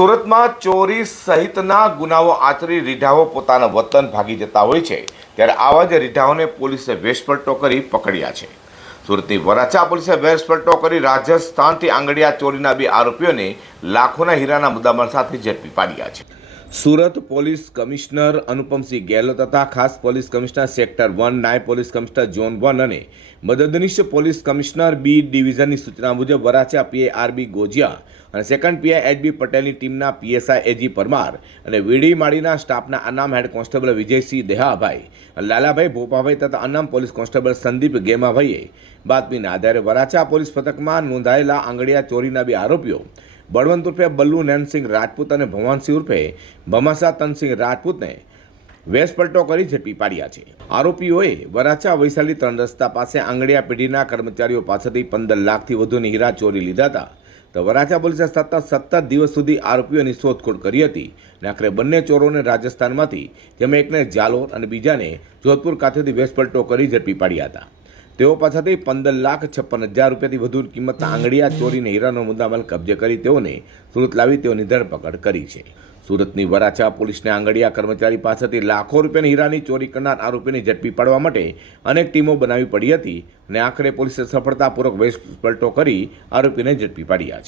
સુરતમાં ચોરી સહિતના ગુનાઓ આચરી રીઢાઓ પોતાના વતન ભાગી જતા હોય છે, ત્યારે આવા જ રીઢાઓને પોલીસે વેશપલટો કરી પકડ્યા છે। સુરતની વરાછા પોલીસે વેશપલટો કરી રાજસ્થાનથી આંગડિયા ચોરીના 2 આરોપીઓને લાખોના હીરાના મુદ્દામાલ સાથે ઝડપી પાડ્યા છે। સુરત પોલીસ કમિશનર અનુપમસિંહ ગેહલોત તથા ખાસ પોલીસ કમિશનર સેક્ટર 1, નાયબ પોલીસ કમિશનર ઝોન 1 અને મદદનીશ પોલીસ કમિશનર બી ડિવિઝનની સૂચના મુજબ વરાછા પીઆઈ આરબી ગોજિયા અને સેકન્ડ પીઆઈ એચબી પટેલની ટીમના પીએસઆઈ એજી પરમાર અને વીડીમાળીના સ્ટાફના અનામ હેડ કોન્સ્ટેબલ વિજયસિંહ દેહાભાઈ, લાલાભાઈ ભોપાભાઈ તથા અનામ પોલીસ કોન્સ્ટેબલ સંદીપ ગેમાભાઈએ બાતમીના આધારે વરાછા પોલીસ પથકમાં નોંધાયેલા આંગડિયા ચોરીના 2 આરોપીઓ બળવંત ઉર્ફે બલ્લુ નૈનસિંહ રાજપૂત અને ભવાનસિંહ ઉર્ફે ભમાસા તનસિંહ રાજપૂતને વેશપલટો કરી ઝડપી પાડ્યા છે। આરોપીઓએ વરાછા વૈશાલી 3 રસ્તા પાસે આંગડિયા પેઢીના કર્મચારીઓ પાસેથી 15 લાખથી વધુની હીરા ચોરી લીધા હતા, તો વરાછા પોલીસે સતત 17 દિવસ સુધી આરોપીઓની શોધખોળ કરી હતી અને આખરે બંને ચોરોને રાજસ્થાનમાંથી, જેમાં એકને જાલોર અને બીજાને જોધપુર ખાતેથી વેશપલટો કરી ઝડપી પાડ્યા હતા। તેઓ પાસેથી 15,56,000 રૂપિયાથી વધુ કિંમતના આંગડિયા ચોરીને હીરાનો મુદ્દામાલ કબજે કરી તેઓને સુરત લાવી તેઓની ધરપકડ કરી છે। સુરતની વરાછા પોલીસને આંગડિયા કર્મચારી પાસેથી લાખો રૂપિયાની હીરાની ચોરી કરનાર આરોપીને ઝડપી પાડવા માટે અનેક ટીમો બનાવવી પડી હતી અને આખરે પોલીસે સફળતાપૂર્વક વેશપલટો કરી આરોપીને ઝડપી પાડ્યા છે।